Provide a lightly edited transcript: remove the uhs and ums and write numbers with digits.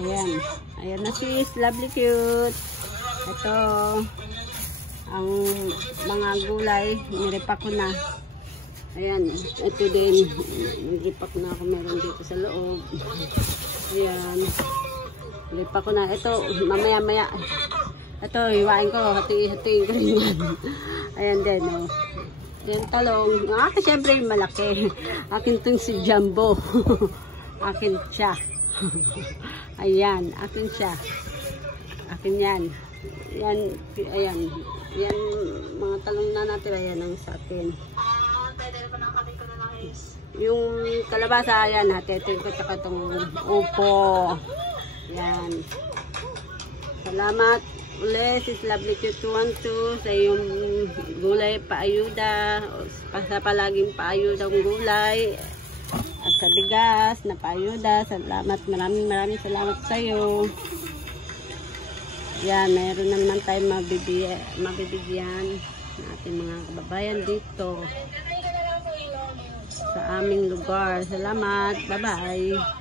Ayan. Ayan na sis. Lovely cute. Ito. Ang mga gulay. Niripak ko na. Ayan. Ito din. Niripak na ako. Meron dito sa loob. Ayan. Niripak ko na. Ito. Mamaya-maya. Ito. Hiwain ko. Hati-hatiin ko rin yan. Ayan din. Oh. Ayan talong. Siyempre yung malaki. Akin itong si Jumbo. Akin siya. Ayan, akin siya. Akin yan. Yan, ayan. Yan, mga talong na natin. Ayan ang sa akin. Pwede pa ng kape ko na lang is. Yung kalabasa, ayan. Hatetin ko tsaka itong upo. Ayan. Salamat ulit. Sis Lovely Cute 112 sa yung gulay paayuda. Sa palaging paayuda ng gulay. At sa bigas na paayuda, salamat, maraming salamat sa iyo. Yan, mayroon naman tayong mabibigyan ng ating mga kababayan dito sa aming lugar. Salamat, bye-bye.